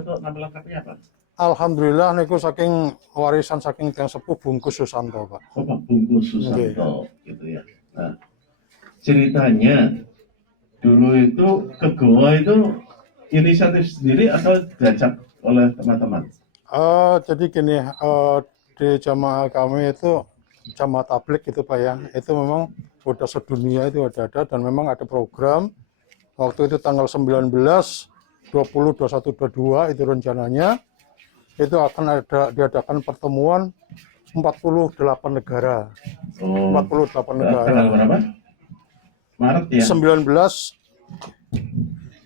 atau nama lengkapnya apa? Alhamdulillah niku saking warisan saking Tiyang Sepuh Bungkus Susanto, Pak. Oh, Pak Bungkus Susanto, gitu ya. Nah, ceritanya dulu itu ke goa itu inisiatif sendiri atau diajak oleh teman-teman? Jadi gini, di jamaah kami itu jamaah tablik gitu Pak ya, itu memang udah sedunia itu ada dan memang ada program waktu itu tanggal 19, 20, 21, 22 itu rencananya itu akan diadakan pertemuan 48 negara. Oh, 48 negara. tanggal berapa? Maret ya? 19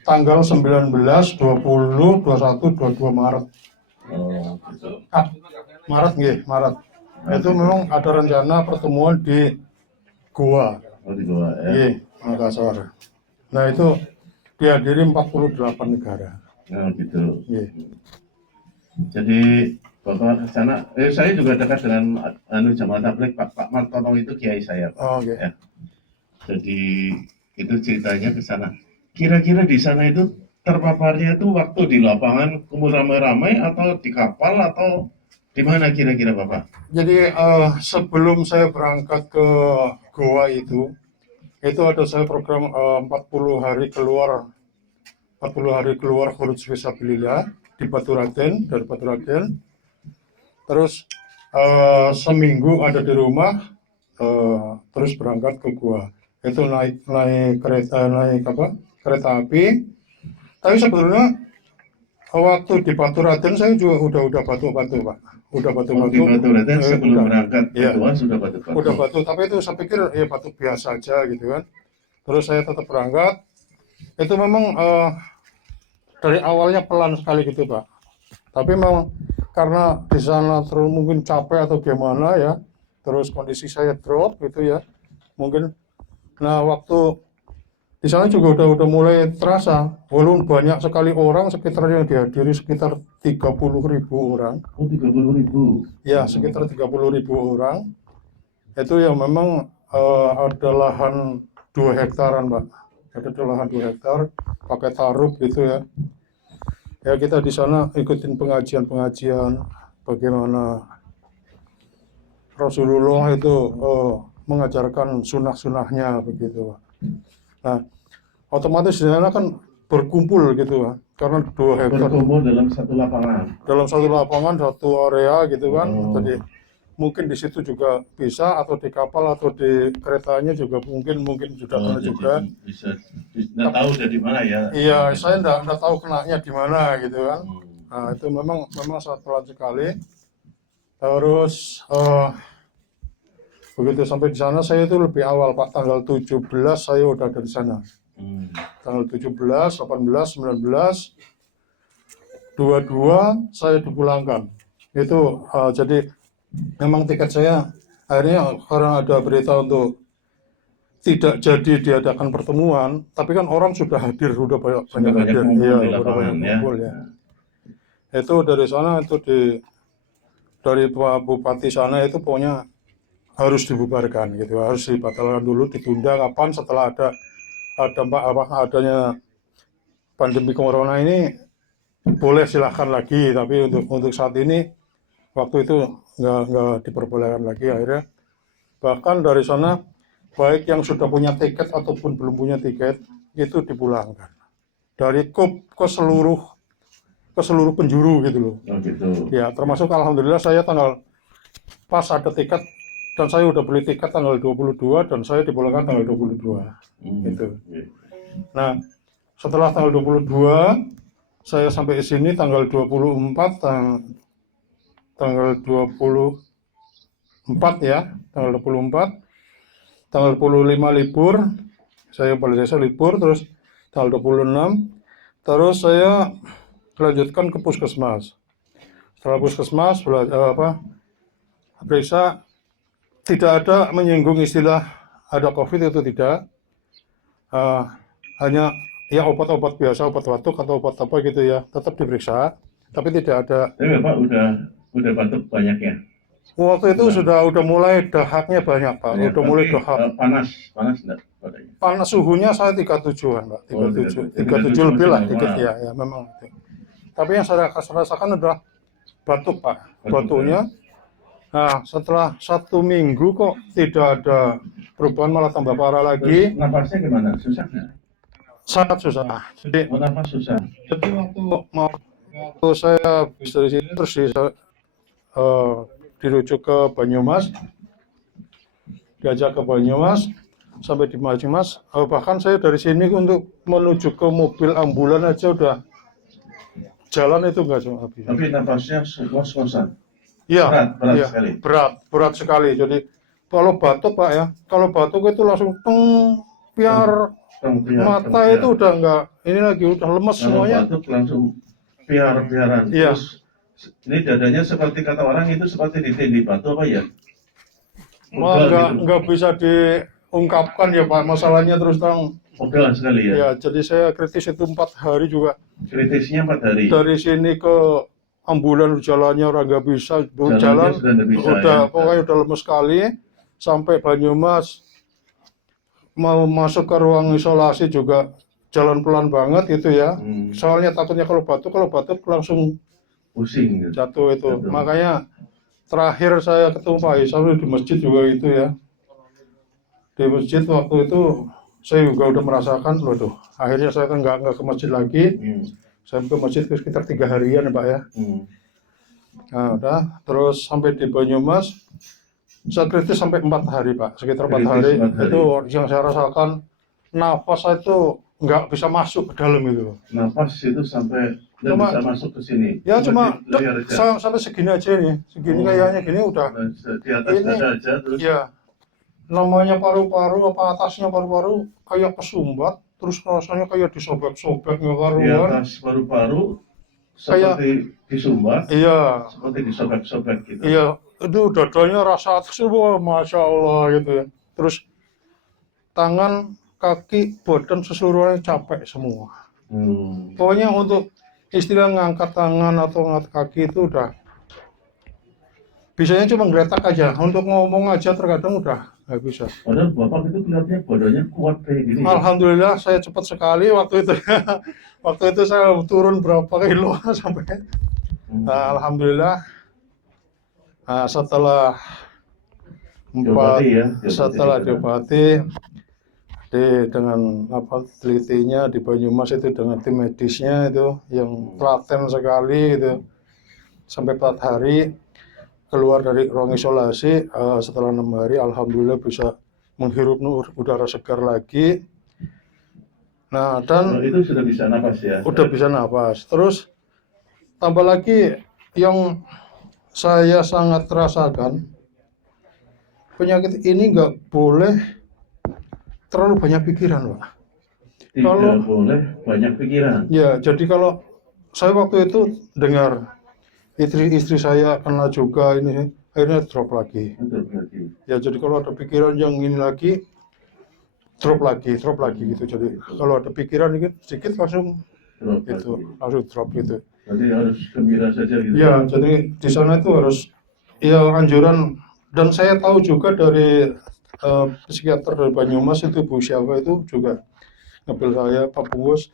tanggal 19, 20, 21, 22 Maret. Oh, gitu. Maret nggih, Maret. Itu memang ada rencana pertemuan di Goa. Oh, di goa ya. Nggih, Makassar. Nah, itu dihadiri 48 negara. Nah, gitu. Nggih. Jadi Bapak ke sana, saya juga dekat dengan jamaah tabligh Pak Martono itu kiai saya, Pak. Oh, okay. Ya. Jadi itu ceritanya ke sana. Kira-kira di sana itu terpaparnya itu waktu di lapangan ramai-ramai atau di kapal atau di mana kira-kira Bapak? Jadi sebelum saya berangkat ke Goa itu ada saya program 40 hari keluar khuruj fisabilillah di Baturaden, dari Baturaden. Terus seminggu ada di rumah, terus berangkat ke Goa. Itu naik kereta api. Tapi sebetulnya waktu di Baturaden saya juga udah batuk-batuk Pak. Udah batuk-batuk. Di Baturaden sebelum berangkat ke ya, Goa sudah batuk-batuk. Udah batuk, tapi itu saya pikir ya batuk biasa aja gitu kan. Terus saya tetap berangkat. Itu memang dari awalnya pelan sekali gitu Pak. Tapi memang karena di sana terus mungkin capek atau gimana ya, terus kondisi saya drop gitu ya, mungkin. Nah waktu di sana juga udah mulai terasa, walaupun banyak sekali orang, sekitar yang dihadiri sekitar 30.000 orang. Oh, 30.000. Ya sekitar 30.000 orang. Itu ya memang ada lahan 2 hektaran Pak. Ada lahan 2 hektar, pakai tarub gitu ya. Ya kita di sana ikutin pengajian bagaimana Rasulullah itu mengajarkan sunnah-sunnahnya begitu. Nah, otomatis di sana kan berkumpul gitu kan, karena 2 hektar. Berkumpul dalam satu lapangan. Dalam satu lapangan, satu area gitu kan. Jadi mungkin di situ juga bisa, atau di kapal atau di keretanya juga mungkin sudah kena juga. Bisa nggak tahu dari mana ya? Iya, saya nggak tahu kenanya di mana gitu kan. Nah itu memang sangat pelan sekali. Terus begitu sampai di sana saya itu lebih awal Pak, tanggal 17 saya udah ada di sana. Tanggal 17, 18, 19, 22 saya dipulangkan. Itu jadi memang tiket saya akhirnya karena ada berita untuk tidak jadi diadakan pertemuan, tapi kan orang sudah hadir, sudah banyak hadir, iya, udah banyak kumpul ya. Itu dari sana itu dari Pak Bupati sana itu pokoknya harus dibubarkan gitu, harus dibatalkan dulu, ditunda kapan setelah adanya pandemi corona ini boleh silahkan lagi, tapi untuk saat ini waktu itu nggak diperbolehkan lagi akhirnya. Bahkan dari sana baik yang sudah punya tiket ataupun belum punya tiket itu dipulangkan dari ke seluruh penjuru gitu loh. Oh, gitu. Ya termasuk alhamdulillah saya pas ada tiket dan saya udah beli tiket tanggal 22 dan saya dipulangkan tanggal 22 gitu. Nah setelah tanggal 22 saya sampai di sini tanggal 24 tanggal 24 ya, tanggal 24, tanggal 25 libur, saya balik desa libur, terus tanggal 26, terus saya lanjutkan ke puskesmas. Setelah puskesmas, periksa, tidak ada menyinggung istilah ada COVID itu tidak, hanya ya obat-obat biasa, obat batuk atau obat apa gitu ya, tetap diperiksa, tapi tidak ada. Tapi Bapak udah batuk banyak ya? Waktu itu sudah mulai dahaknya banyak Pak, udah mulai dahak. Panas enggak badannya? Panas suhunya saya 37-an Pak, 37 lebih lah dikit ya memang. Tapi yang saya rasakan adalah batuk Pak. Batuknya. Nah, setelah 1 minggu kok tidak ada perubahan, malah tambah parah lagi. Terus napasnya gimana? Susah nggak? Sangat susah. Jadi Mau napas susah. waktu saya habis dari sini terus dirujuk ke Banyumas, diajak ke Banyumas, sampai di Banyumas. Bahkan saya dari sini untuk menuju ke mobil ambulan aja udah jalan itu nggak cuma habis. Tapi napasnya ngos-ngosan. Iya, Berat iya, sekali. berat sekali. Jadi kalau batuk Pak ya, kalau batuk itu langsung biar mata itu udah nggak, ini lagi udah lemes Kalau semuanya. batuk langsung piar-piaran. Iya. Terus ini dadanya seperti kata orang itu seperti ditindih batu apa ya? Wah, Pegal gitu. nggak bisa diungkapkan ya Pak, masalahnya terus terang. Pegal sekali ya. Ya, jadi saya kritis itu 4 hari juga. Kritisnya 4 hari. Dari sini ke ambulan jalannya orang nggak bisa Jalannya jalan, sudah nggak bisa, udah ya. pokoknya udah lemes sekali. Sampai Banyumas mau masuk ke ruang isolasi juga jalan pelan banget gitu ya. Soalnya takutnya kalau batuk langsung Pusing gitu. jatuh itu. Betul. Makanya terakhir saya ketemu Pak Isam di masjid juga itu ya. Di masjid waktu itu saya juga udah merasakan, waduh, akhirnya saya kan nggak ke masjid lagi. Saya ke masjid sekitar 3 harian ya Pak ya. Nah, udah, terus sampai di Banyumas, saya kritis sampai 4 hari Pak, sekitar 4 hari. 4 hari. Itu yang saya rasakan, napas saya itu nggak bisa masuk ke dalam itu. Napas itu sampai nggak Cuma- bisa masuk ke sini. Ya cuma di leher aja. sampai segini aja nih, segini kayaknya gini udah. Di atas Ini- dada aja terus. Ya, namanya paru-paru apa atasnya paru-paru kayak kesumbat, terus rasanya kayak disobek-sobek nggak Di karuan. atas paru-paru seperti disumbat, Iya, seperti disobek-sobek gitu. iya, itu dadanya rasa semua, masya Allah gitu ya. Terus tangan, kaki, badan keseluruhannya capek semua. Pokoknya untuk istilah ngangkat tangan atau ngangkat kaki itu udah bisanya cuma geletak aja. Untuk ngomong aja terkadang udah nggak bisa. Padahal Bapak itu kelihatannya badannya kuat kayak gini. Alhamdulillah saya cepat sekali waktu itu. Waktu itu saya turun berapa kilo sampai. Nah, alhamdulillah. Nah, setelah Diobati ya, setelah diobati. diobati dengan apa telitinya di Banyumas itu dengan tim medisnya itu yang telaten sekali itu sampai 4 hari keluar dari ruang isolasi. Setelah 6 hari alhamdulillah bisa menghirup udara segar lagi. Nah, dan Itu sudah bisa napas ya. udah bisa napas. Terus tambah lagi yang saya sangat rasakan, penyakit ini nggak boleh terlalu banyak pikiran Pak. Tidak kalau- boleh banyak pikiran. Ya, jadi kalau saya waktu itu dengar istri saya kena juga ini, akhirnya drop lagi. Betul berarti. Ya, jadi kalau ada pikiran yang ini lagi, drop lagi gitu. Jadi kalau ada pikiran dikit sedikit langsung Drop itu lagi. langsung drop gitu. Berarti harus gembira saja gitu. Ya, jadi di sana itu harus ya anjuran, dan saya tahu juga dari psikiater dari Banyumas itu Bu Syafa itu juga ngambil saya, Pak Bungkus,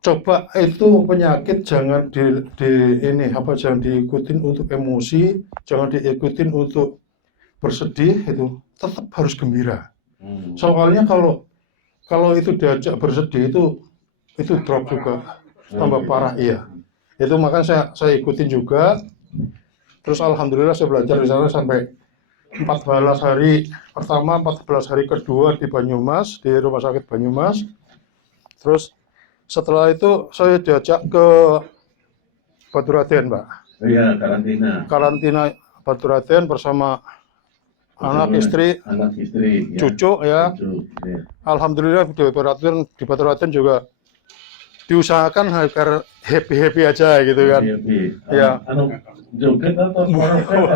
coba itu penyakit jangan jangan diikutin untuk emosi, jangan diikutin untuk bersedih, itu tetap harus gembira. Soalnya kalau itu diajak bersedih itu drop juga, tambah parah. Iya. Itu makanya saya ikutin juga. Terus alhamdulillah saya belajar di sana sampai 14 hari pertama, 14 hari kedua di Banyumas, di Rumah Sakit Banyumas. Terus setelah itu saya diajak ke Baturaden, Pak. Iya, karantina. Karantina Baturaden bersama anak istri, ya. cucu ya. Cucu, ya. Alhamdulillah di Baturaden juga diusahakan agar happy aja gitu kan. Ya. Anu joget atau apa?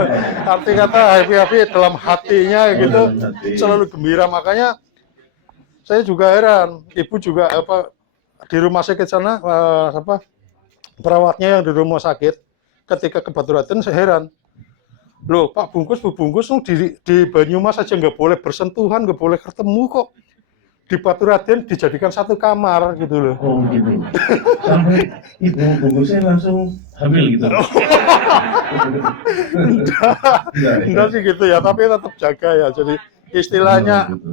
Arti kata happy dalam hatinya gitu, dalam hati. selalu gembira. Makanya saya juga heran, ibu juga di rumah sakit sana perawatnya yang di rumah sakit ketika ke Baturaden, saya heran. Loh, Pak Bungkus, Bu Bungkus di Banyumas saja nggak boleh bersentuhan, nggak boleh ketemu kok. di Paturaden dijadikan satu kamar gitu loh. Oh gitu. Sampai ibu bungkusnya langsung hamil gitu. Enggak sih gitu ya, tapi tetap jaga ya. Jadi istilahnya Oh, gitu.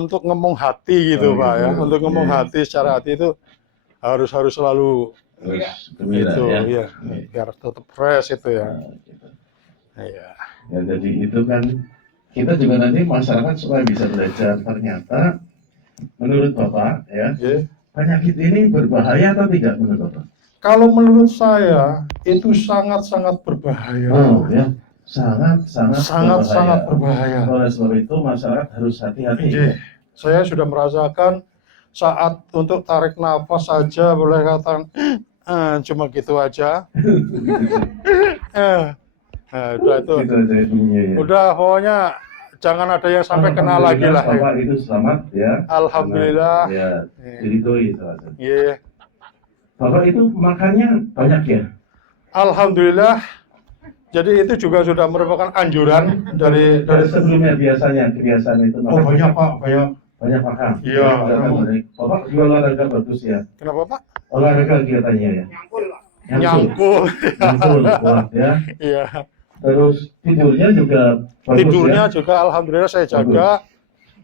untuk ngomong hati gitu Oh, Pak ya. gitu. Untuk ngomong Iya. hati secara hati itu harus selalu Terus gembira itu ya. ya, biar tetap fresh itu ya. Nah, gitu. Iya. Ya, jadi itu kan kita juga nanti masyarakat supaya bisa belajar ternyata menurut Bapak ya Iya. penyakit ini berbahaya atau tidak menurut Bapak? Kalau menurut saya itu sangat-sangat berbahaya. Oh ya, sangat Sangat-sangat berbahaya. Oleh sebab itu masyarakat harus hati-hati. Iya. Saya sudah merasakan saat untuk tarik nafas saja boleh katakan cuma gitu aja. Udah itu. Gitu aja intinya ya. Udah pokoknya jangan ada yang sampai kena lagi lah. Bapak itu selamat ya. Alhamdulillah. Ya, diridhoi salah satu. Iya. Bapak itu makannya banyak ya? Alhamdulillah. Jadi itu juga sudah merupakan anjuran dari Sebelumnya biasanya kebiasaan itu Oh banyak Pak, banyak makan. Iya. Bapak juga olahraga bagus ya. Kenapa Pak? Olahraga kegiatannya ya. Nyangkul. Kuat ya. Iya. Terus tidurnya juga bagus Tidurnya ya. juga alhamdulillah saya jaga.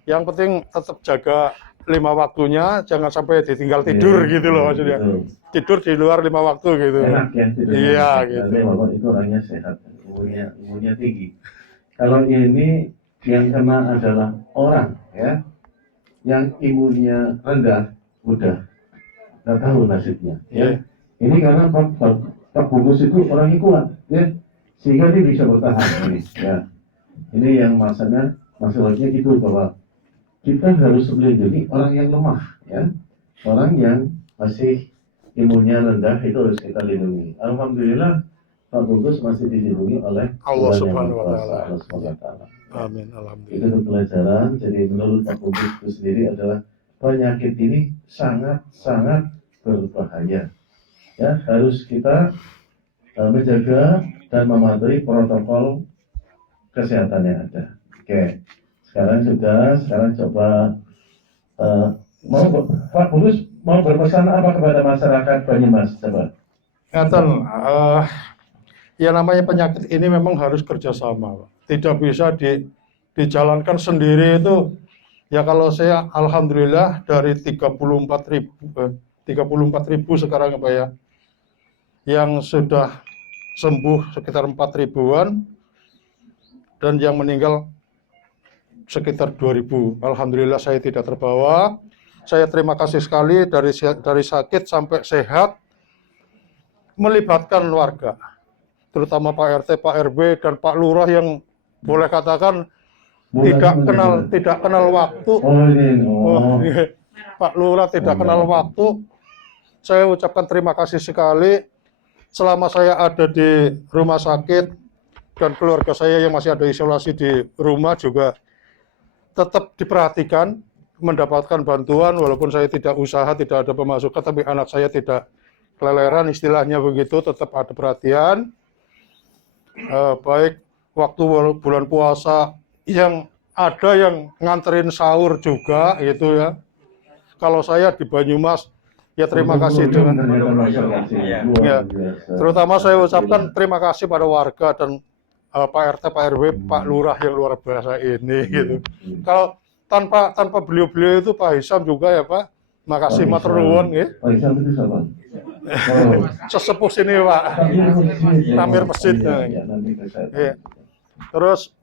Yang penting tetap jaga 5 waktunya, jangan sampai ditinggal tidur Iya, gitu loh maksudnya. betul. Tidur di luar 5 waktu gitu. Enak ya tidurnya. Iya, Karena gitu. Bapak itu orangnya sehat, imunnya tinggi. Kalau ini yang kena adalah orang ya, yang imunnya rendah, udah nggak tahu nasibnya. Iya. Ya. Ini karena Pak Bungkus itu orangnya kuat, ya, sehingga dia bisa bertahan. Ini, ya. Ini yang masalahnya itu bahwa kita harus melindungi orang yang lemah, ya, orang yang masih imunnya rendah itu harus kita lindungi. Alhamdulillah Pak Bungkus masih dilindungi oleh Allah Tuhan Yang Subhanahu Maha wa Kuasa, Ta'ala. Allah Subhanahu wa Ta'ala. Amin, Itu alhamdulillah. pelajaran. Jadi menurut Pak Bungkus itu sendiri adalah penyakit ini sangat berbahaya. Ya, harus kita menjaga dan mematuhi protokol kesehatan yang ada. Oke, sekarang coba Pak Bungkus mau berpesan apa kepada masyarakat Banyumas, coba. Ngaten, ya namanya penyakit ini memang harus kerjasama, Pak. Tidak bisa dijalankan sendiri itu. Ya kalau saya alhamdulillah dari 34.000 sekarang Pak ya, yang sudah sembuh sekitar 4.000-an dan yang meninggal sekitar 2.000. Alhamdulillah saya tidak terbawa. Saya terima kasih sekali dari sakit sampai sehat melibatkan warga, terutama Pak RT, Pak RW dan Pak Lurah yang boleh katakan tidak kenal waktu. Pak Lurah tidak kenal waktu. Saya ucapkan terima kasih sekali. Selama saya ada di rumah sakit dan keluarga saya yang masih ada isolasi di rumah juga tetap diperhatikan, mendapatkan bantuan walaupun saya tidak usaha, tidak ada pemasukan, tapi anak saya tidak keleleran istilahnya begitu, tetap ada perhatian. Baik waktu bulan puasa yang ada yang nganterin sahur juga gitu ya. Kalau saya di Banyumas ya terima kasih dengan ya, terutama saya ucapkan terima kasih pada warga dan Pak RT, Pak RW, Pak Lurah yang luar biasa ini gitu. Kalau tanpa beliau-beliau itu Pak Hisam juga ya Pak. Makasih matur nuwun nggih. Pak Hisam itu siapa? Sesepuh sini Pak. Tamir masjid. Ya. Terus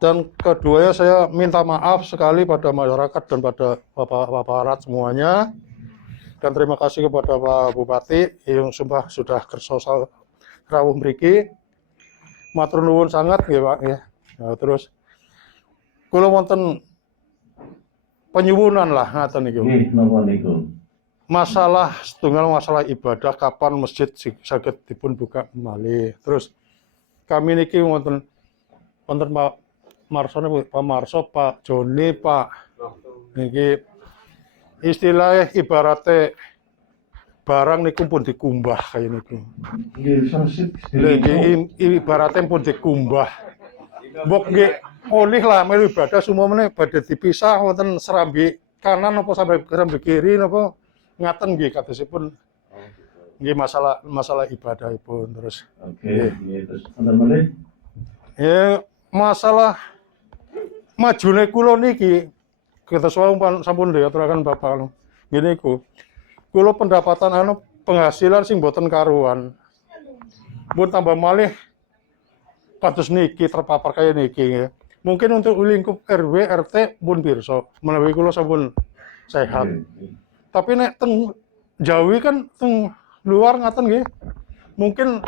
dan keduanya saya minta maaf sekali pada masyarakat dan pada Bapak aparat semuanya. Dan terima kasih kepada Pak Bupati yang sudah kersa rawuh mriki. Matur nuwun sangat nggih Pak ya. Nah, terus kula wonten penyuwunan lah ngaten niku. Nggih, napa niku? Masalah setunggal masalah ibadah kapan masjid saged dipun buka malih. Terus kami niki wonten Pak Marsone, Pak Marso, Pak Joni, Pak niki istilahnya ibaratnya barang niku pun dikumbah kayak niku. Nggih, sosip. Niki ibaratnya pun dikumbah. Mbok nggih oleh lah melu ibadah sumomene badhe dipisah wonten serambi kanan apa sampai serambi kiri napa ngaten nggih kadosipun Oh, gitu. nggih masalah ibadahipun terus. Oke, iya, terus wonten malih? Ya masalah majune kula niki kados wau sampun diaturaken Bapak ngene iku. Kula pendapatan penghasilan sing boten karuan. Mun tambah malih kados niki terpapar kaya niki ya. Mungkin untuk lingkup RW RT pun pirsa menawi kula sampun sehat. Oke. Tapi nek teng Jawi kan teng luar ngaten nggih. Mungkin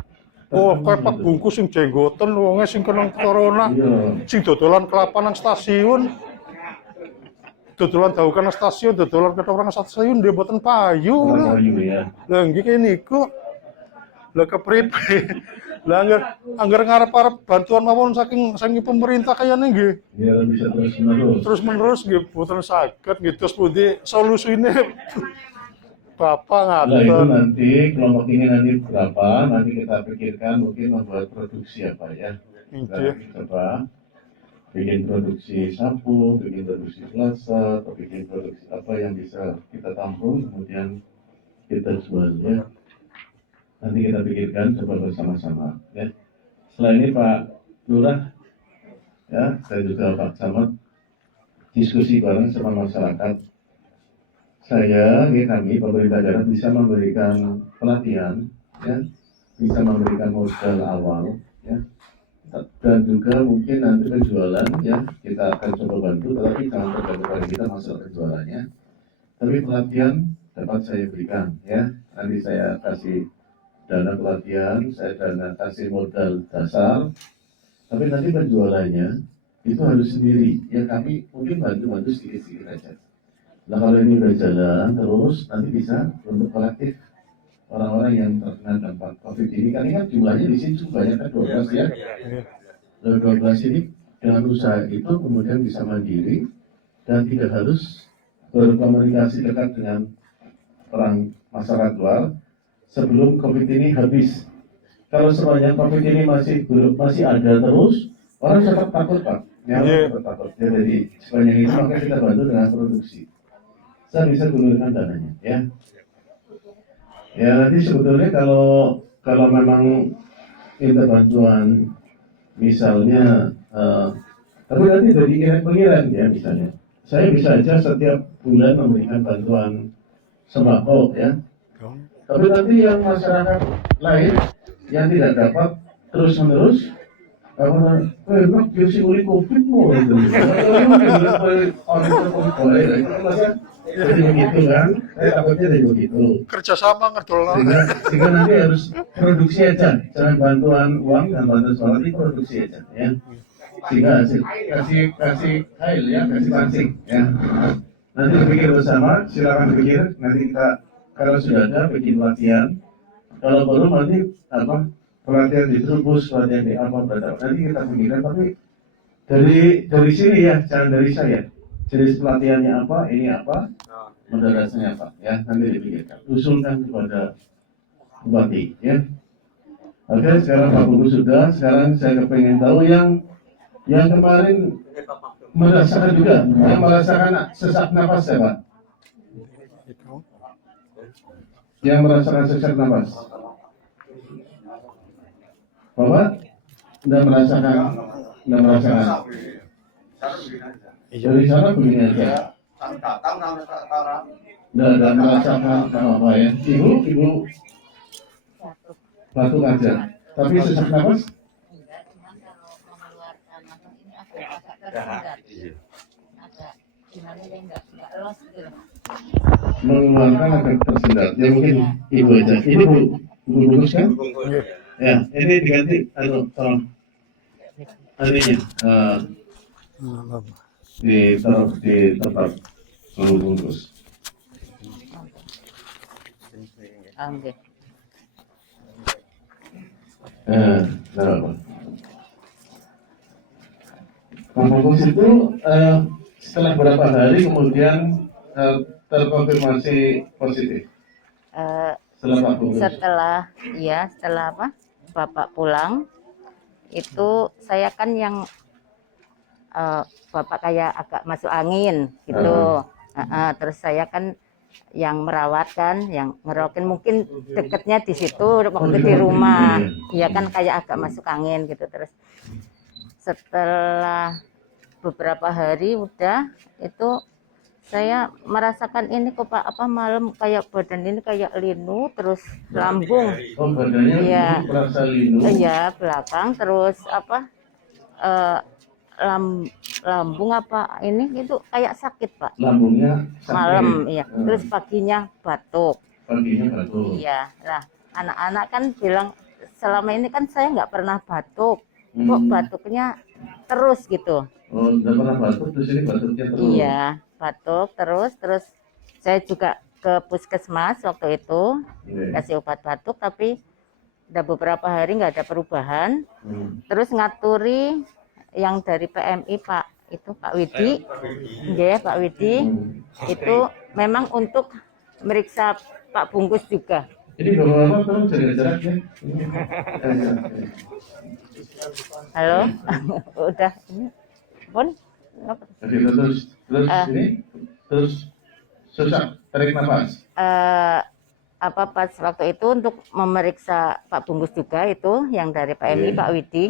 kaya Pak Bungkus sing jenggoten wonge sing kena corona, Iya. sing dodolan kelapa nang stasiun. Dodolan daukan nang stasiun, dodolan ketoprak nang stasiun dia boten payu. Orang kayu ya. Lah nggih kaya niku. Lah kepripe? Lah anggar ngarep-arep bantuan mawon saking pemerintah kayane nggih. Biar bisa terus menerus. Terus menerus nggih boten saged nggih terus pundi solusine Bapak Nah itu ngaten. nanti kelompok ini nanti berapa? Nanti kita pikirkan mungkin membuat produksi apa ya. Kita Nggih. coba bikin produksi sapu, bikin produksi gelasa, atau bikin produksi apa yang bisa kita tampung, kemudian kita jual ya. Nanti kita pikirkan coba bersama-sama ya. Setelah ini Pak Lurah ya, saya juga Pak Camat diskusi bareng sama masyarakat. Saya, ya kami pemerintah daerah bisa memberikan pelatihan, ya, bisa memberikan modal awal, ya, dan juga mungkin nanti penjualan, ya, kita akan coba bantu, tetapi jangan tergantung pada kita masalah penjualannya. Tapi pelatihan dapat saya berikan, ya, nanti saya kasih dana pelatihan, saya kasih modal dasar, tapi nanti penjualannya itu harus sendiri, ya kami mungkin bantu sedikit-sedikit aja. Nah kalau ini udah jalan terus nanti bisa untuk kolektif orang-orang yang terkena dampak COVID ini kan jumlahnya di sini cukup banyak kan 12 ya. Lalu 12 ini dengan usaha itu kemudian bisa mandiri dan tidak harus berkomunikasi dekat dengan orang masyarakat luar sebelum COVID ini habis. Kalau sepanjang COVID ini masih ada terus, orang tetap takut Pak. Ya, tetap takut. Ya, jadi sepanjang itu maka kita bantu dengan produksi. Saya bisa gulirkan dananya, ya. Ya nanti sebetulnya kalau memang minta bantuan, misalnya, tapi nanti dari pengiran ya misalnya, saya bisa aja setiap bulan memberikan bantuan sembako, ya. Tapi nanti yang masyarakat lain yang tidak dapat terus menerus, enak biasa uli COVID mau itu, orang jadi begitu kan, saya takutnya jadi begitu. Kerjasama ngedol. Sehingga nanti harus produksi aja, jangan bantuan uang dan bantuan sholat itu produksi aja, ya. Sehingga hasil kasih hail ya, kasih pancing, ya. Nanti dipikir bersama, silakan dipikir. Nanti kita kalau sudah ada bikin latihan, kalau belum nanti apa pelatihan di Trubus, pelatihan di apa berada. Nanti kita pikirkan, tapi dari sini ya, jangan dari saya. Jenis pelatihannya apa, ini apa, modal dasarnya apa, ya nanti dipikirkan. Usulkan kepada Bupati, ya. Oke, sekarang Pak Bungkus sudah. Sekarang saya kepengen tahu yang kemarin merasakan juga, yang merasakan sesak napas ya Pak. Yang merasakan sesak napas. Bapak, tidak merasakan. Dari sana begini aja. Tidak merasakan apa ya. Ibu batuk aja. Tapi sesak napas? Mengeluarkan agak tersendat. Ya mungkin ibu aja. Ini bu bungkus kan? Ya, ini diganti. Tolong. Ininya. Ditaruh di tempat bungkus. Oke. Apa? Bungkus itu setelah berapa hari kemudian terkonfirmasi positif? Setelah Pak Bungkus? Setelah apa? Bapak pulang, itu saya kan yang bapak kayak agak masuk angin gitu. Terus saya kan yang merawat kan, yang ngerokin mungkin deketnya di situ waktu di rumah, ya kan kayak agak masuk angin gitu. Terus setelah beberapa hari udah itu saya merasakan ini kok Pak, apa malam kayak badan ini kayak linu, terus lambung, Oh, badannya Iya. merasa linu. ya belakang, terus apa eh, lambung apa ini itu kayak sakit Pak. Lambungnya sakit. Malam, iya. Terus paginya batuk. Paginya batuk. Iya. Lah, anak-anak kan bilang selama ini kan saya nggak pernah batuk. Kok batuknya terus gitu? Oh, udah pernah batuk, terus ini batuknya terus. Iya, batuk terus saya juga ke puskesmas waktu itu kasih obat batuk, tapi udah beberapa hari nggak ada perubahan. Terus ngaturi yang dari PMI Pak itu Pak Widi, Pak Widi itu memang untuk meriksa Pak Bungkus juga. Ini bapak-bapak tolong jaga jarak ya. Halo, udah ini pun Oke, terus ini terus susah tarik nafas. apa pas waktu itu untuk memeriksa Pak Bungkus juga itu yang dari PMI Pak Widi,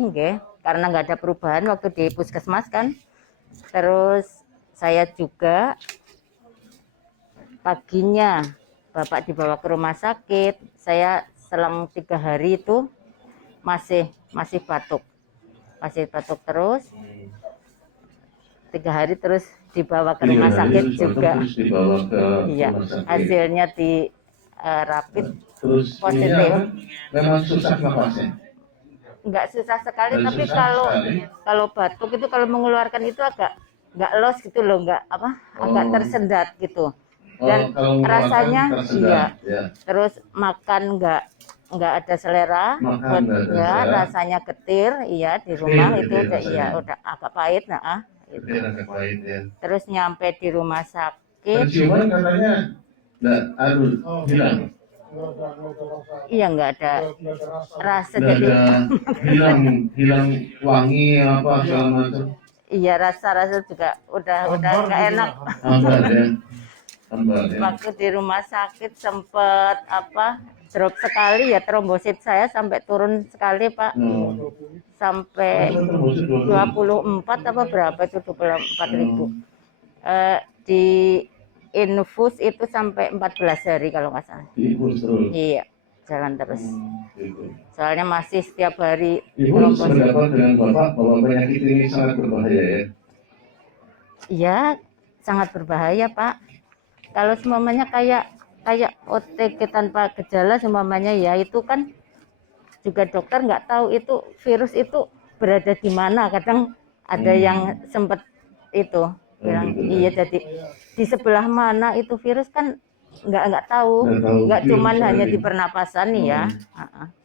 karena nggak ada perubahan waktu di puskesmas kan. Terus saya juga paginya Bapak dibawa ke rumah sakit, saya selang 3 hari itu masih batuk terus. 3 hari terus dibawa ke rumah sakit juga. Terus dibawa ke iya, rumah sakit. hasilnya di rapid terus positif. Memang susah nafasnya. Enggak susah sekali, Nggak tapi susah sekali. kalau batuk itu kalau mengeluarkan itu agak nggak los gitu loh, agak tersendat gitu. Dan rasanya tersendat, iya. Terus makan nggak ada selera, Makan nggak ada selera. rasanya getir, iya di rumah itu Getir udah rasanya. udah agak pahit, itu. Getir agak pahit ya. Terus nyampe di rumah sakit, Penciuman katanya hilang. iya nggak ada rasa, Nggak jadi ada hilang wangi apa segala macam. iya rasa juga udah nggak enak. Hambar ya. Hambar ya. Waktu di rumah sakit sempet drop sekali ya, trombosit saya sampai turun sekali Pak, sampai 24 apa berapa itu 24.000. Di infus itu sampai 14 hari kalau nggak salah. Infus terus. Iya, jalan terus. Gitu. Soalnya masih setiap hari Ibu sependapat dengan Bapak bahwa penyakit ini sangat berbahaya ya? Iya, sangat berbahaya Pak. Kalau semuanya kayak OTG tanpa gejala semuanya ya, itu kan juga dokter nggak tahu itu virus itu berada di mana. Kadang ada yang sempat itu bilang iya, jadi di sebelah mana itu virus kan nggak tahu, nggak cuman hanya di pernapasan ya,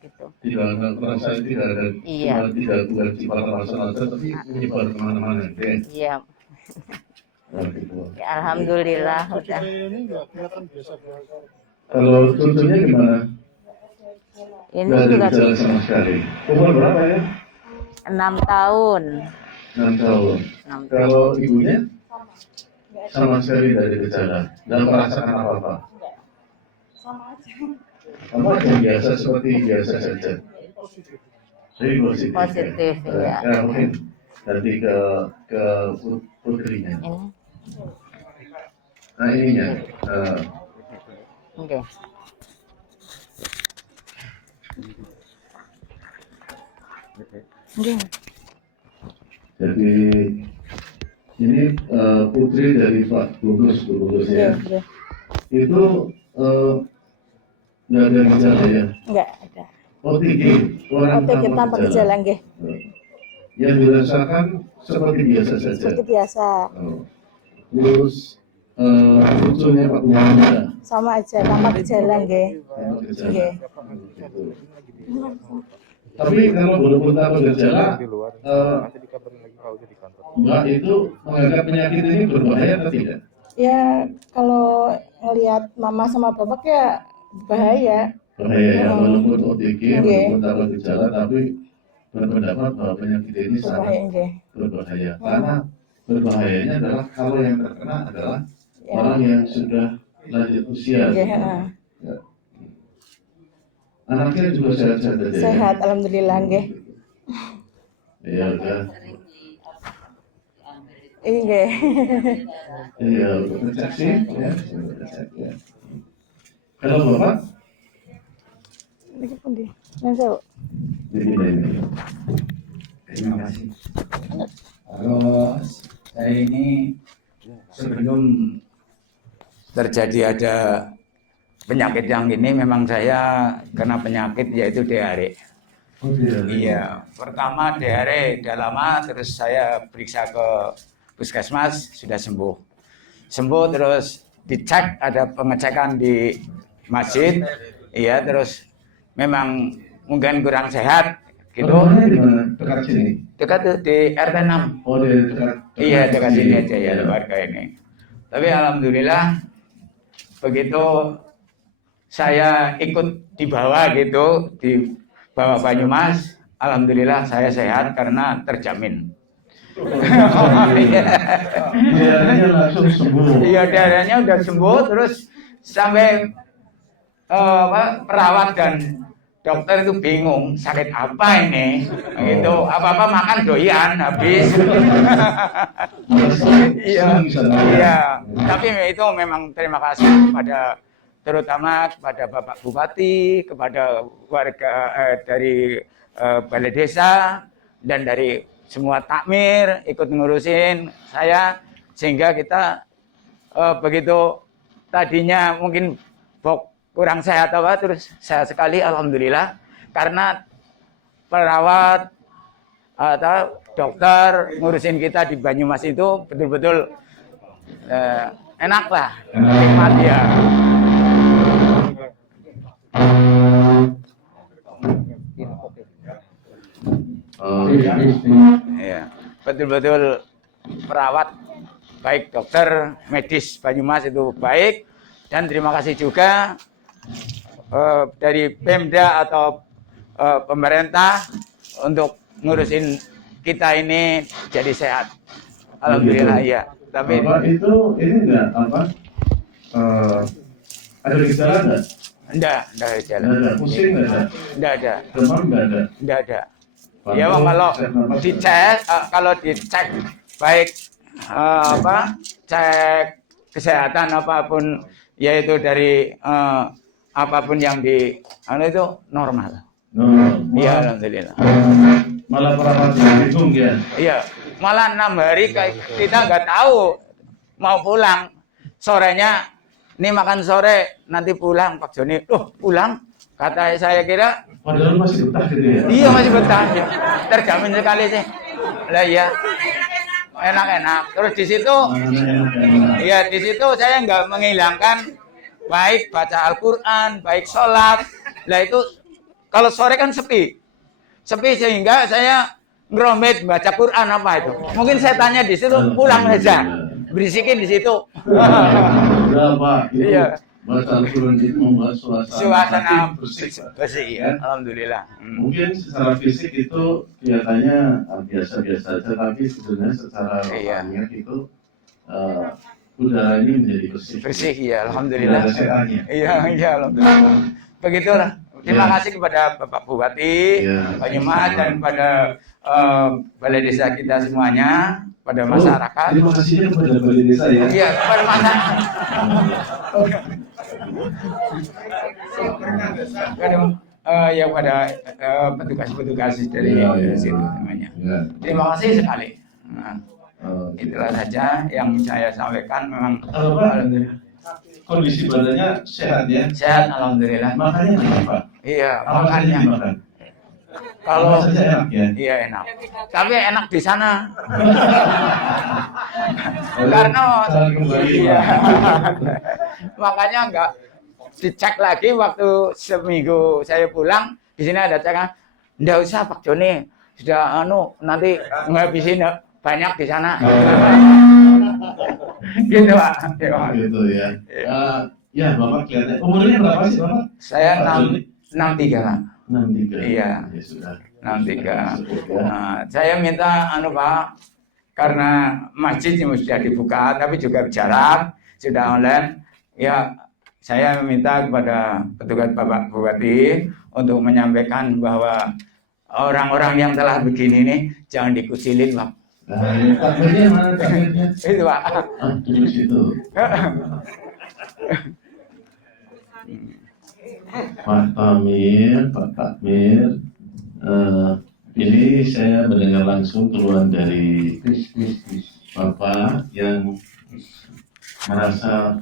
gitu. Tidak merasa tidak ada, Iya. tidak bukan di pernapasan saja, tapi menyebar kemana-mana. Iya. Ya, alhamdulillah udah. Kalau cucunya gimana? Ini Nggak ada juga gejala sama sekali. Umur berapa ya? 6 tahun. 6 tahun. Kalau ibunya? Sama sekali tidak ada gejala. Nggak merasakan apa-apa. Sama aja biasa, seperti biasa saja. Jadi positif. Ya. Ya, mungkin nanti ke putrinya. Ini. Nah ininya. Oke. Jadi ini putri dari Pak Bungkus ya. Itu nggak ada gejala ya? Enggak ada. OTG, orang tanpa gejala, nggih. Yang dirasakan seperti biasa saja. Seperti biasa. Terus lucunya Pak Bungkus Sama aja tanpa gejala, nggih. Nggih. Tapi kalau walaupun tanpa gejala, Mbak itu menganggap penyakit ini berbahaya atau tidak? Ya kalau ngelihat mama sama bapak ya bahaya. Bahaya ya, walaupun OTG, Oke. walaupun tanpa gejala, tapi berpendapat bahwa penyakit ini sangat Berbahaya nggih. berbahaya. Karena berbahayanya adalah kalau yang terkena adalah Ya. orang yang sudah lanjut usia. Nggih, heeh. Ya. Anaknya juga sehat-sehat aja. Sehat, alhamdulillah nggih. Ya udah. Nggih. Iya, ngecek sih. Ya, ngecek ya. Kalau Bapak, Niki pundi? Nang sewu. ini. Terima kasih. Kalau saya ini sebelum terjadi ada penyakit yang ini memang saya kena penyakit yaitu diare. Oh, iya. Iya, pertama diare udah lama, terus saya periksa ke puskesmas sudah sembuh. Sembuh terus dicek, ada pengecekan di masjid. Iya, terus memang mungkin kurang sehat gitu. Rumahnya di mana? Dekat sini. Dekat tuh di RT 6. Oh, di dekat. Iya, dekat sini aja ya Iya. warga ini. Tapi alhamdulillah begitu saya ikut dibawa gitu di bawah Banyumas, alhamdulillah saya sehat karena terjamin. Diarenya langsung sembuh. Iya, darahnya udah sembuh terus sampai perawat dan dokter itu bingung sakit apa ini gitu, apa-apa makan doyan habis. Iya, iya. Tapi itu memang terima kasih kepada terutama kepada Bapak Bupati, kepada warga dari balai desa dan dari semua takmir ikut ngurusin saya sehingga kita begitu tadinya mungkin kurang sehat apa terus sehat sekali alhamdulillah karena perawat atau dokter ngurusin kita di Banyumas itu betul-betul enak lah, nikmat ya. Oh, Ya, betul-betul perawat baik dokter medis Banyumas itu baik dan terima kasih juga dari Pemda atau pemerintah untuk ngurusin kita ini jadi sehat. Alhamdulillah ya. Tapi Bapak itu ini enggak apa? Ada gejala enggak? enggak jalan. Enggak ada. Pusing enggak ada? Enggak ada. Demam enggak ada? Enggak ada. Ya Bang, kalau dicek baik cek kesehatan apapun yaitu dari apapun yang di itu normal. Iya alhamdulillah. Malah perawat bingung ya. Iya, malah 6 hari kita nggak tahu mau pulang. Sorenya ini makan sore nanti pulang Pak Joni. Pulang? Kata saya kira Padahal masih betah gitu ya. iya masih betah ya. Terjamin sekali sih. Lah iya. Enak-enak. Terus di situ ya di situ saya nggak menghilangkan baik baca Al-Qur'an, baik sholat. Lah itu kalau sore kan sepi. Sepi sehingga saya ngeromet baca Quran apa itu. Mungkin saya tanya di situ pulang aja. Berisikin di situ. Udah Pak, itu Iya. baca Al-Quran itu membuat Suasana bersih. bersih ya. Alhamdulillah. Mungkin secara fisik itu kelihatannya biasa-biasa saja, tapi sebenarnya secara Iya. rohaniah itu udara ini menjadi bersih. Bersih ya, alhamdulillah. Tidak ada setannya. Iya, alhamdulillah. Begitulah. Terima Ya. kasih kepada Bapak Bupati Ya. Banyumas dan pada balai desa kita semuanya, pada masyarakat. Terima kasihnya kepada balai desa ya. Iya, kepada masyarakat. Ya pada petugas-petugas dari Ya. situ semuanya. Ya. Terima kasih sekali. Nah, itulah saja yang saya sampaikan. Memang Pak, alhamdulillah kondisi badannya sehat ya. sehat, alhamdulillah. Makanya apa? Iya, Apa saja makannya. dimakan? Kalau Apa saja enak ya. iya enak. Tapi enak di sana. Karena Salah kembali, iya. Pak. Makanya enggak dicek lagi waktu seminggu saya pulang di sini ada cekan. Enggak usah Pak Joni, sudah nanti ngabisin banyak di sana. Gitu Pak. Gitu ya. Ya Bapak kelihatannya umurnya berapa sih Bapak? Saya Pak Joni? 63 Pak. 63. Iya. Ya sudah. 63. Ya. Nah, saya minta Pak, karena masjid sudah dibuka tapi juga jarak sudah online, ya saya meminta kepada petugas Bapak Bupati untuk menyampaikan bahwa orang-orang yang telah begini nih jangan dikucilin, Pak. Nah, ini takmirnya mana takmirnya? Itu, Pak. Ah, duduk situ. Pak Tamir, Pak Takmir, ini saya mendengar langsung keluhan dari Bapak yang merasa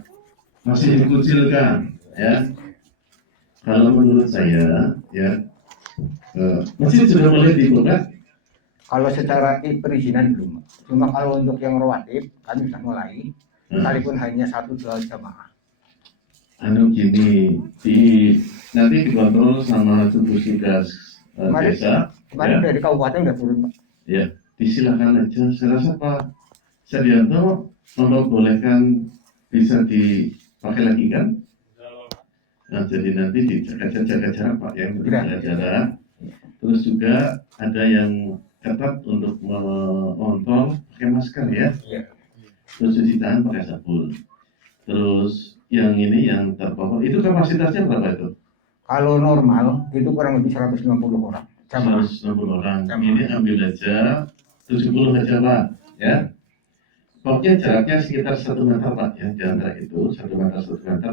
masih dikucilkan, ya. Kalau menurut saya, ya, masjid sudah mulai dibuka. Kalau secara perizinan belum, cuma kalau untuk yang rawatib kami sudah mulai, sekalipun hanya 1-2 jamaah. Anu gini, nanti dikontrol sama gugus tugas desa. Kemarin Ya. dari kabupaten udah turun, Pak. Ya, disilakan aja. Saya rasa Pak Saryanto memperbolehkan bisa dipakai lagi kan? Nah, jadi nanti jaga jarak Pak, yang jaga jarak. Terus juga ada yang ketat untuk mengontrol pakai masker ya. Terus cuci tangan pakai sabun. Terus yang ini yang terpapar itu kapasitasnya berapa itu? Kalau normal itu kurang lebih 150 orang. Jamaah. 160 orang. Ini ambil aja 70 aja Pak, ya. Pokoknya jaraknya sekitar 1 meter Pak, ya. Di antara itu 1 meter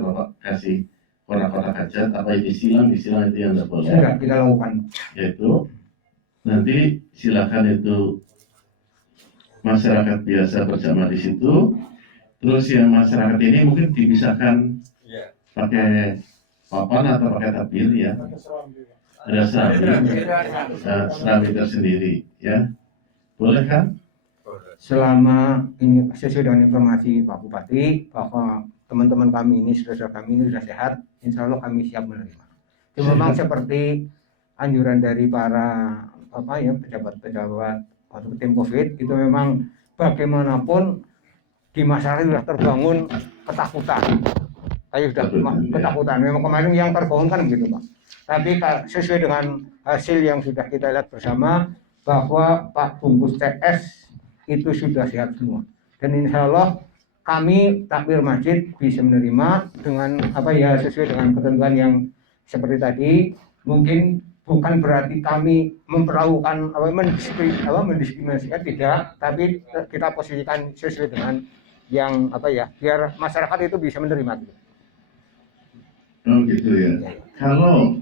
Bapak kasih kotak-kotak aja. Apa disilang itu yang tidak boleh. Sudah kita lakukan. Yaitu nanti silakan itu masyarakat biasa berjamaah di situ. Terus yang masyarakat ini mungkin dipisahkan pakai papan atau pakai tabir ya. Ada serambi tersendiri ya. Boleh kan? Selama ini sesuai dengan informasi Pak Bupati bahwa teman-teman kami ini, saudara kami ini sudah sehat, insya Allah kami siap menerima. Cuma memang seperti anjuran dari para pejabat-pejabat atau tim COVID itu memang bagaimanapun di masyarakat sudah terbangun ketakutan. Ketakutan. Memang kemarin yang terbangun kan begitu Pak. Tapi sesuai dengan hasil yang sudah kita lihat bersama bahwa Pak Bungkus TS itu sudah sehat semua. Dan insya Allah kami takmir masjid bisa menerima dengan sesuai dengan ketentuan yang seperti tadi. Mungkin bukan berarti kami memperlakukan mendiskriminasikan, tidak, tapi kita posisikan sesuai dengan yang biar masyarakat itu bisa menerima. Oh gitu ya. Kalau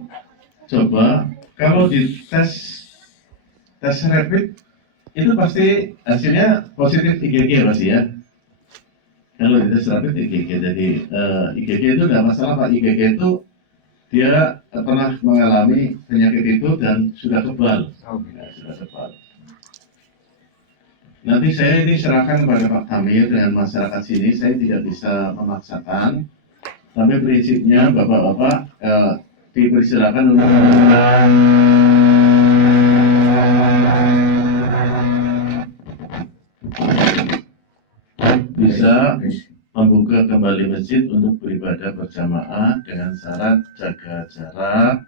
di tes rapid itu pasti hasilnya positif IgG pasti ya. Kalau di tes rapid IgG, jadi IgG itu tidak masalah Pak. IgG itu dia pernah mengalami penyakit itu dan sudah kebal. Sudah kebal. Nanti saya ini serahkan kepada Pak Tamir dengan masyarakat sini. Saya tidak bisa memaksakan. Tapi prinsipnya Bapak-Bapak dipersilakan untuk bisa membuka kembali masjid untuk beribadah berjamaah dengan syarat jaga jarak,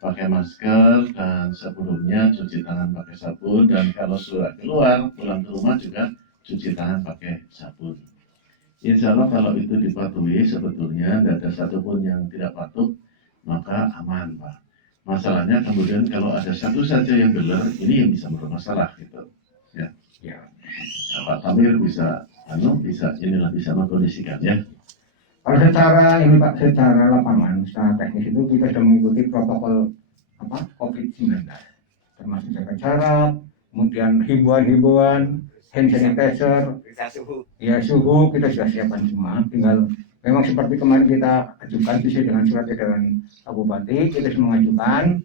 pakai masker, dan sebelumnya cuci tangan pakai sabun, dan kalau sudah keluar pulang ke rumah juga cuci tangan pakai sabun. Insya Allah kalau itu dipatuhi sebetulnya tidak ada satupun yang tidak patuh, maka aman Pak. Masalahnya kemudian kalau ada satu saja yang benar, ini yang bisa bermasalah gitu. Ya. Nah, Pak Tamir bisa mengkondisikan ya. Kalau secara lapangan, secara teknis itu kita sudah mengikuti protokol COVID-19, termasuk jaga jarak, kemudian himbauan, hand sanitizer, suhu kita sudah siapkan semua. Tinggal memang seperti kemarin kita ajukan sesuai dengan surat edaran Pak Bupati, kita sudah mengajukan,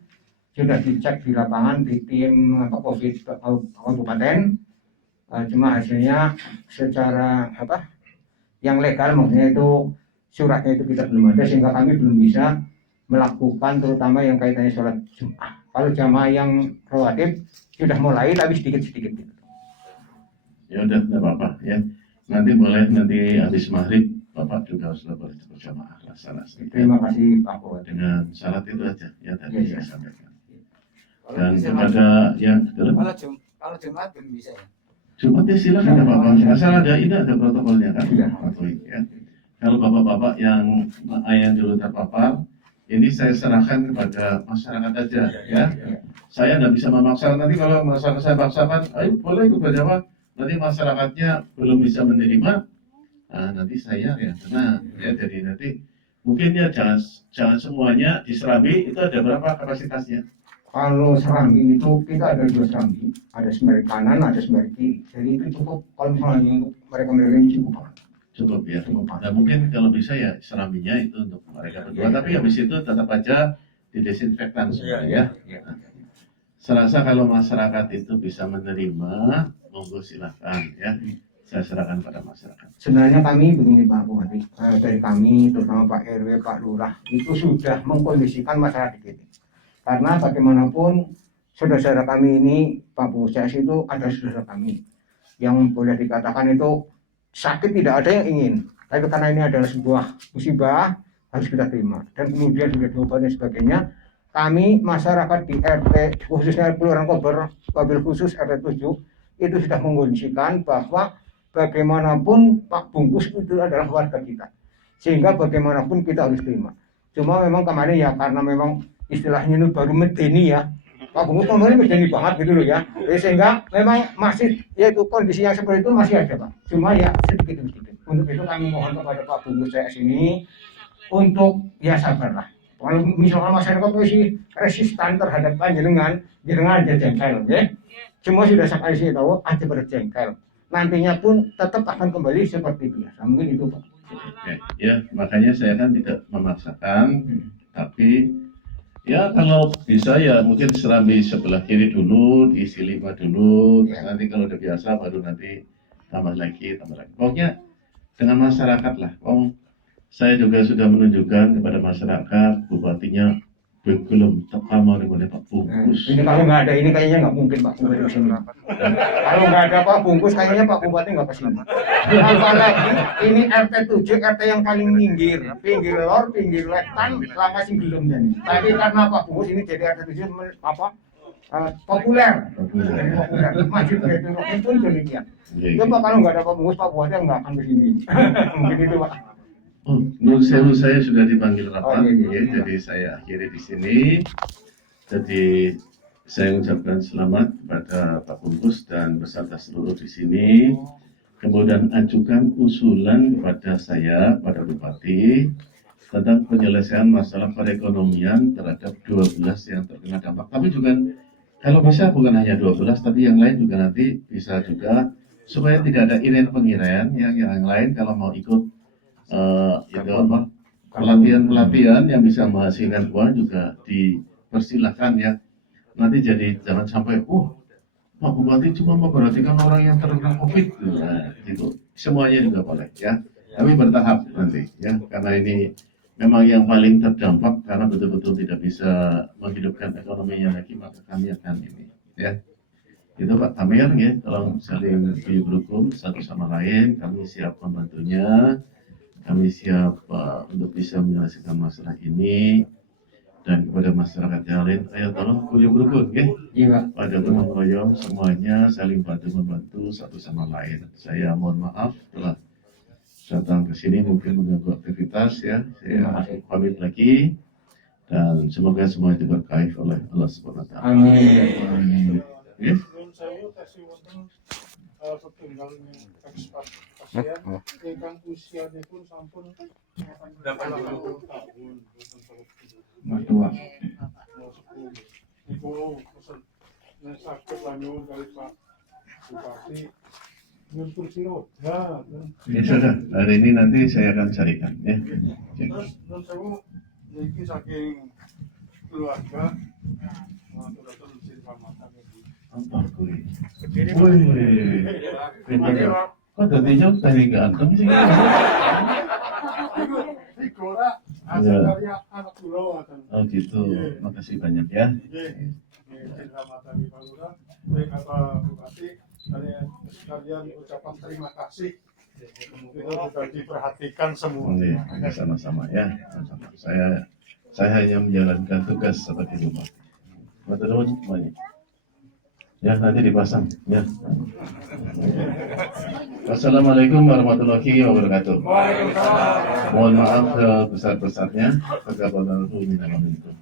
sudah dicek di lapangan di tim COVID Kabupaten. Cuma hasilnya secara yang legal, maksudnya itu suratnya itu kita belum ada, sehingga kami belum bisa melakukan terutama yang kaitannya sholat Jumat. Kalau jamaah yang rawatib sudah mulai tapi sedikit-sedikit gitu. Ya udah, tidak apa-apa ya. Nanti habis maghrib Bapak juga sudah boleh berjamaah lah salah Terima kasih Pak Bupati. dengan syarat itu aja ya tadi Iya, saya iya. sampaikan. Kalau Dan bisa, kepada yang kalau Jumat kan bisa ya. Jumatnya silakan ya Bapak, asal ada ini ada protokolnya kan, Iya. Pak Toy, ya. Kalau bapak-bapak yang dulu terpapar, ini saya serahkan kepada masyarakat aja ya. Saya tidak bisa memaksa, nanti kalau masyarakat saya paksakan, ayo boleh ikut berjamaah, nanti masyarakatnya belum bisa menerima, nanti saya yang kena ya. Jadi nanti mungkin ya jangan semuanya di Serambi itu ada berapa kapasitasnya? Kalau Serambi itu kita ada 2 Serambi, ada Semeru kanan, ada Semeru kiri. Jadi itu cukup kalau misalnya untuk mereka ini cukup banget. Cukup ya. Cukup banget. Dan mungkin kalau bisa ya Serambinya itu untuk mereka berdua, tapi habis itu tetap aja didesinfektan semua ya. Serasa kalau masyarakat itu bisa menerima, monggo silakan ya. Saya serahkan pada masyarakat. Sebenarnya kami begini Pak Bupati, dari kami terutama Pak RW, Pak Lurah itu sudah mengkondisikan masyarakat ini. Karena bagaimanapun saudara-saudara kami ini Pak Bupati itu ada saudara kami yang boleh dikatakan itu sakit tidak ada yang ingin, tapi karena ini adalah sebuah musibah harus kita terima. Dan kemudian sudah diobati dan sebagainya. Kami masyarakat di RT khususnya Kelurahan Kober wabil khusus RT 7 itu sudah mengkondisikan bahwa bagaimanapun Pak Bungkus itu adalah warga kita, sehingga bagaimanapun kita harus terima. Cuma memang kemarin ya karena memang istilahnya itu baru medeni ya, Pak Bungkus kemarin medeni banget gitu loh ya. Jadi sehingga memang masih yaitu kondisi yang seperti itu masih ada Pak. Cuma ya sedikit demi sedikit. Untuk itu kami mohon kepada Pak Bungkus saya sini untuk ya sabarlah. Kalau misalkan masyarakat masih resisten terhadap panjenengan, jangan aja jengkel, ya. Semua sudah saya kasih tahu, aja berjengkel. Nantinya pun tetap akan kembali seperti biasa. Mungkin itu Pak. Oke, ya makanya saya kan tidak memaksakan, tapi ya kalau bisa ya mungkin Serambi sebelah kiri dulu, diisi 5 dulu, terus nanti kalau udah biasa baru nanti tambah lagi. Pokoknya dengan masyarakat lah. Saya juga sudah menunjukkan kepada masyarakat, bupatinya belum terpamar oleh Pak Bungkus. Ini kalau nggak ada ini kayaknya nggak mungkin Pak Bupati kesini. Kalau nggak ada Pak Bungkus kayaknya Pak Bupati nggak kesini. Apalagi ini RT 7 RT yang paling pinggir lor, pinggir wetan, lama sih belum jadi. Tapi karena Pak Bungkus ini jadi RT 7 populer. Jadi populer. Masjid itu pun demikian. Coba kalau nggak ada Pak Bungkus, Pak Bupati nggak akan kesini. Mungkin itu Pak. Menurut saya sudah dipanggil rapat, iya. jadi saya akhiri di sini. Jadi saya ucapkan selamat kepada Pak Bungkus dan beserta seluruh di sini. Kemudian ajukan usulan kepada saya, pada Bupati, tentang penyelesaian masalah perekonomian terhadap 12 yang terkena dampak. Tapi juga kalau bisa bukan hanya 12, tapi yang lain juga nanti bisa juga supaya tidak ada iren-pengiren yang lain kalau mau ikut itu apa pelatihan yang bisa menghasilkan uang juga dipersilahkan ya. Nanti jadi jangan sampai Pak Bupati cuma memperhatikan orang yang terkena COVID gitu. Semuanya juga boleh ya. Tapi bertahap nanti ya, karena ini memang yang paling terdampak karena betul-betul tidak bisa menghidupkan ekonominya lagi, maka kami akan ini ya. Itu Pak Tamir ya, tolong saling berhukum satu sama lain, kami siap membantunya. Kami siap untuk bisa menyelesaikan masalah ini, dan kepada masyarakat yang lain, ayo tolong berukun ya. Iya. Pada gotong royong semuanya saling bantu-membantu satu sama lain. Saya mohon maaf telah datang ke sini mungkin mengganggu aktivitas ya. Saya pamit lagi dan semoga semua diberkahi oleh Allah Subhanahu wa taala. Amin. Ya. Ingkang usianipun sampun 80 tahun. Mas tua. Iku pesen nek saged nyuwun kali Pak Bupati nyuwun kursi roda. Ya sudah, hari ini nanti saya akan carikan ya. Terus nun sewu niki saking keluarga matur-matur mesin ramatan iki. Apa kuwi? Wih, pinter. Kok tadinya tadi ganteng sih? Digora hasil dari anak kula ngoten. Oh gitu, makasih banyak ya. Nggih. Mesin ramatan Pak Lurah, kata Bupati, kalian ucapan terima kasih Itu juga diperhatikan semua. Iya, sama-sama ya. Sama-sama. Saya hanya menjalankan tugas seperti itu, Pak. Matur nuwun semuanya. Ya, nanti dipasang. Ya. Wassalamualaikum warahmatullahi wabarakatuh. Mohon maaf sebesar-besarnya. Taqabbalallahu minna wa minkum.